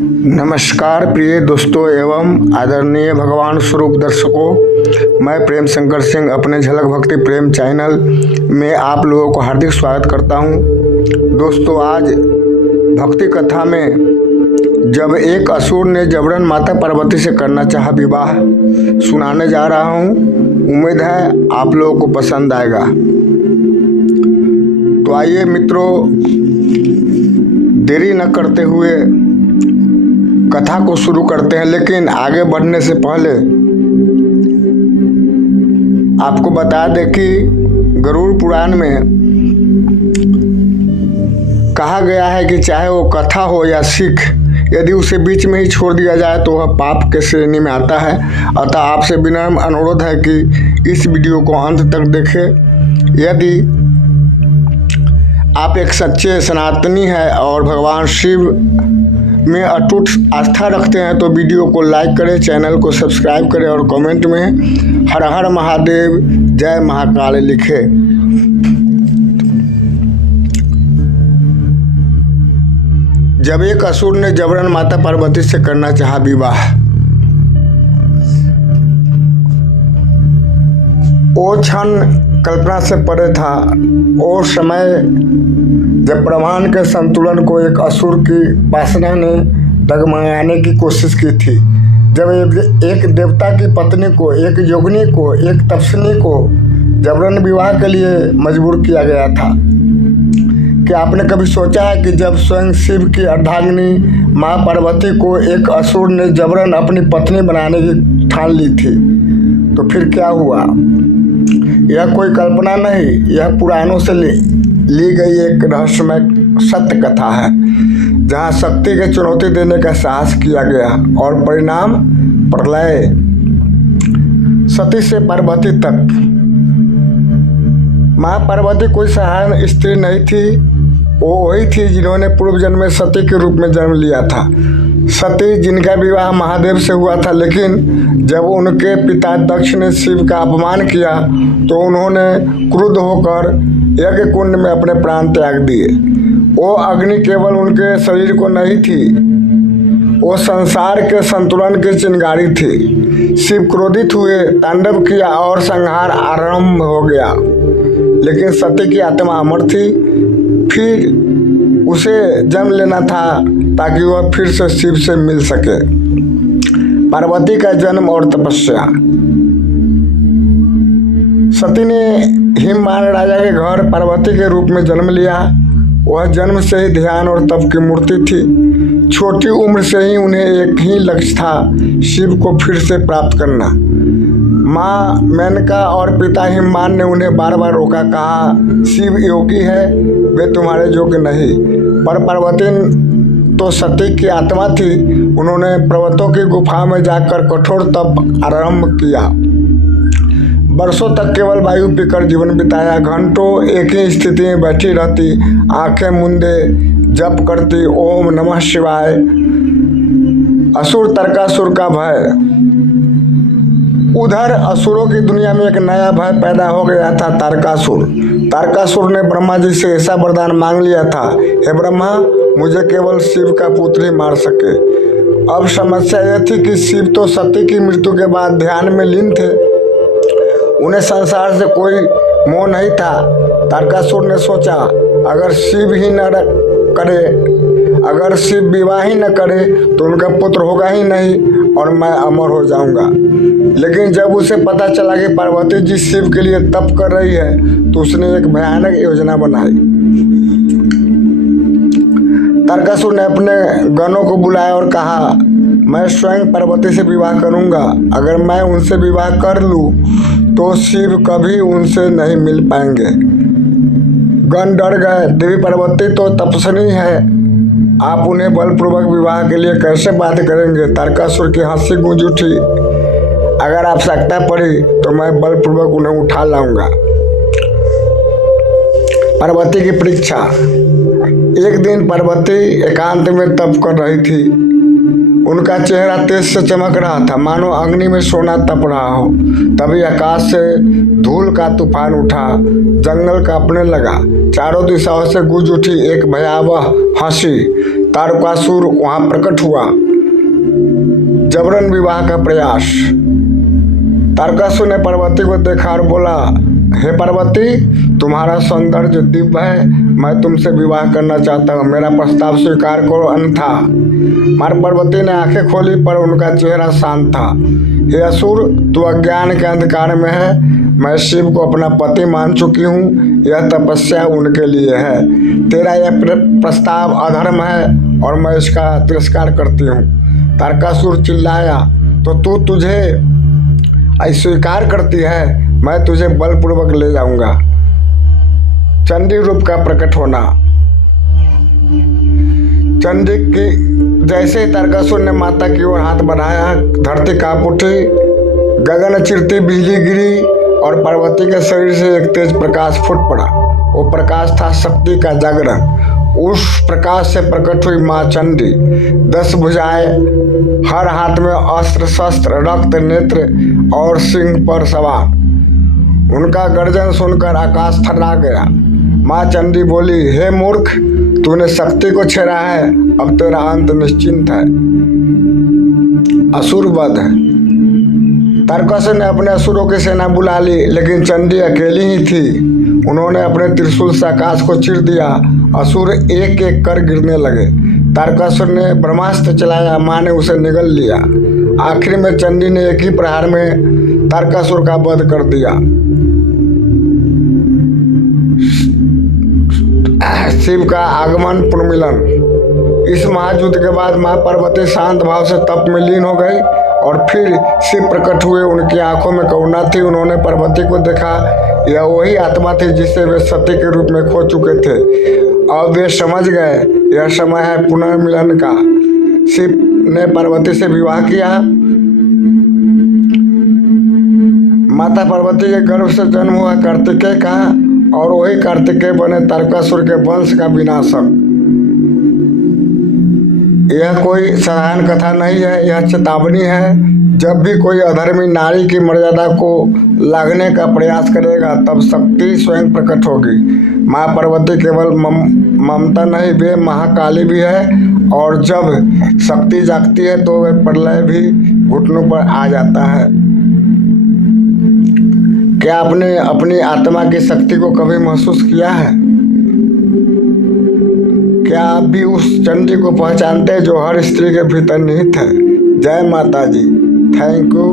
नमस्कार प्रिय दोस्तों एवं आदरणीय भगवान स्वरूप दर्शकों, मैं प्रेम शंकर सिंह अपने झलक भक्ति प्रेम चैनल में आप लोगों को हार्दिक स्वागत करता हूं। दोस्तों, आज भक्ति कथा में जब एक असुर ने जबरन माता पार्वती से करना चाहा विवाह सुनाने जा रहा हूं। उम्मीद है आप लोगों को पसंद आएगा। तो आइए मित्रों, देरी न करते हुए कथा को शुरू करते हैं। लेकिन आगे बढ़ने से पहले आपको बता दें कि गरुड़ पुराण में कहा गया है कि चाहे वो कथा हो या सीख, यदि उसे बीच में ही छोड़ दिया जाए तो वह पाप के श्रेणी में आता है। अतः आपसे विनम्र अनुरोध है कि इस वीडियो को अंत तक देखें। यदि आप एक सच्चे सनातनी हैं और भगवान शिव में अटूट आस्था रखते हैं तो वीडियो को लाइक करें, चैनल को सब्सक्राइब करें और कमेंट में हर हर महादेव जय महाकाल लिखें। जब एक असुर ने जबरन माता पार्वती से करना चाहा विवाह, वो क्षण कल्पना से परे था। वो समय जब ब्रह्मांड के संतुलन को एक असुर की वासना ने डगमगाने की कोशिश की थी। जब एक देवता की पत्नी को, एक योगिनी को, एक तपस्विनी को जबरन विवाह के लिए मजबूर किया गया था। क्या आपने कभी सोचा है कि जब स्वयं शिव की अर्धांगिनी माँ पार्वती को एक असुर ने जबरन अपनी पत्नी बनाने की ठान ली थी तो फिर क्या हुआ? यह कोई कल्पना नहीं, यह पुराणों से ली गई एक रहस्यमय सत्य कथा है, जहाँ शक्ति के चुनौती देने का साहस किया गया और परिणाम प्रलय। सती से पार्वती तक। माँ पार्वती कोई साधारण स्त्री नहीं थी, वो वही थी जिन्होंने पूर्व जन्म में सती के रूप में जन्म लिया था। सती जिनका विवाह महादेव से हुआ था, लेकिन जब उनके पिता दक्ष ने शिव का अपमान किया तो उन्होंने क्रुद्ध होकर यज्ञ कुंड में अपने प्राण त्याग दिए। वो अग्नि केवल उनके शरीर को नहीं थी, वो संसार के संतुलन की चिंगारी थी। शिव क्रोधित हुए, तांडव किया और संहार आरंभ हो गया। लेकिन सती की आत्मा अमर थी, फिर उसे जन्म लेना था ताकि वह फिर से शिव से मिल सके। पार्वती का जन्म और तपस्या। सती ने हिमवान राजा के घर पार्वती के रूप में जन्म लिया। वह जन्म से ही ध्यान और तप की मूर्ति थी। छोटी उम्र से ही उन्हें एक ही लक्ष्य था, शिव को फिर से प्राप्त करना। माँ मेनका और पिता हिमवान ने उन्हें बार बार रोका, कहा शिव योगी है, वे तुम्हारे योग्य नहीं। पर पार्वती तो सती की आत्मा थी। उन्होंने पर्वतों की गुफा में जाकर कठोर तप आरंभ किया। वर्षों तक केवल वायु पीकर जीवन बिताया। घंटों एक ही स्थिति में बैठी रहती, आंखें मूंदे जप करती ओम नमः शिवाय। असुर तारकासुर का भय। उधर असुरों की दुनिया में एक नया भय पैदा हो गया था, तारकासुर। तारकासुर ने ब्रह्मा जी से ऐसा वरदान मांग लिया था, हे ब्रह्मा, मुझे केवल शिव का पुत्र ही मार सके। अब समस्या यह थी कि शिव तो सती की मृत्यु के बाद ध्यान में लीन थे, उन्हें संसार से कोई मोह नहीं था। तारकासुर ने सोचा, अगर शिव विवाह ही न करे तो उनका पुत्र होगा ही नहीं और मैं अमर हो जाऊंगा। लेकिन जब उसे पता चला कि पार्वती जी शिव के लिए तप कर रही है तो उसने एक भयानक योजना बनाई। तारकासुर ने अपने गणों को बुलाया और कहा, मैं स्वयं पार्वती से विवाह करूंगा। अगर मैं उनसे विवाह कर लूं तो शिव कभी उनसे नहीं मिल पाएंगे। गण डर गए। देवी पार्वती तो तपस्विनी है, आप उन्हें बलपूर्वक विवाह के लिए कैसे बाध्य करेंगे? तारकासुर की हंसी गूंज उठी। अगर आवश्यकता पड़ी तो मैं बलपूर्वक उन्हें उठा लाऊंगा। पार्वती की परीक्षा। एक दिन पार्वती एकांत में तप कर रही थी। उनका चेहरा तेज से चमक रहा था, मानो अग्नि में सोना तप रहा हो। तभी आकाश से धूल का तूफान उठा, जंगल कांपने लगा। चारों दिशाओं से गूंज उठी एक भयावह हंसी। तारकासुर वहां प्रकट हुआ। जबरन विवाह का प्रयास। तारकासुर ने पार्वती को देखा और बोला, हे पार्वती, तुम्हारा सौंदर्य दिव्य है, मैं तुमसे विवाह करना चाहता हूँ, मेरा प्रस्ताव स्वीकार करो अन्यथा। मार पार्वती ने आंखें खोली पर उनका चेहरा शांत था। हे असुर, तू अज्ञान के अंधकार में है, मैं शिव को अपना पति मान चुकी हूँ, यह तपस्या उनके लिए है। तेरा यह प्रस्ताव अधर्म है और मैं इसका तिरस्कार करती हूँ। तारकासुर चिल्लाया, तो तुझे अस्वीकार करती है, मैं तुझे बलपूर्वक ले जाऊंगा। चंडी रूप का प्रकट होना। चंडी की जैसे ही तारकासुर ने माता की ओर हाथ बढ़ाया, धरती कांप उठी, गगन चिरती बिजली गिरी और पार्वती के शरीर से एक तेज प्रकाश फूट पड़ा। वो प्रकाश था शक्ति का जागरण। उस प्रकाश से प्रकट हुई माँ चंडी, 10 भुजाएं, हर हाथ में अस्त्र शस्त्र, रक्त नेत्र और सिंह पर सवार। उनका गर्जन सुनकर आकाश थर्रा गया। माँ चंडी बोली, हे मूर्ख, तूने शक्ति को छेड़ा है, अब तेरा अंत निश्चिंत है। असुर वध। तारकासुर ने अपने असुरों की सेना बुला ली, लेकिन चंडी अकेली ही थी। उन्होंने अपने त्रिशूल से आकाश को चीर दिया। असुर एक एक कर गिरने लगे। तारकासुर ने ब्रह्मास्त्र चलाया, माँ ने उसे निगल लिया। आखिर में चंडी ने एक ही प्रहार में तारकासुर का वध कर दिया। शिव का आगमन पुनर्मिलन। इस महायुद्ध के बाद माँ पार्वती शांत भाव से तप में लीन हो गई और फिर शिव प्रकट हुए। उनकी आंखों में करुणा थी। उन्होंने पार्वती को देखा, यह वही आत्मा थी जिसे वे सती के रूप में खो चुके थे। अब वे समझ गए यह समय है पुनर्मिलन का। शिव ने पार्वती से विवाह किया। माता पार्वती के गर्भ से जन्म हुआ कार्तिकेय का, और वही कार्तिकेय बने तारकासुर के वंश का विनाशक। यह कोई साधारण कथा नहीं है, यह चेतावनी है। जब भी कोई अधर्मी नारी की मर्यादा को लांघने का प्रयास करेगा, तब शक्ति स्वयं प्रकट होगी। माँ पार्वती केवल ममता नहीं, वे महाकाली भी है, और जब शक्ति जागती है तो वह प्रलय भी घुटनों पर आ जाता है। क्या आपने अपनी आत्मा की शक्ति को कभी महसूस किया है? क्या आप भी उस चंडी को पहचानते हैं जो हर स्त्री के भीतर निहित है? जय माता जी। Thank you.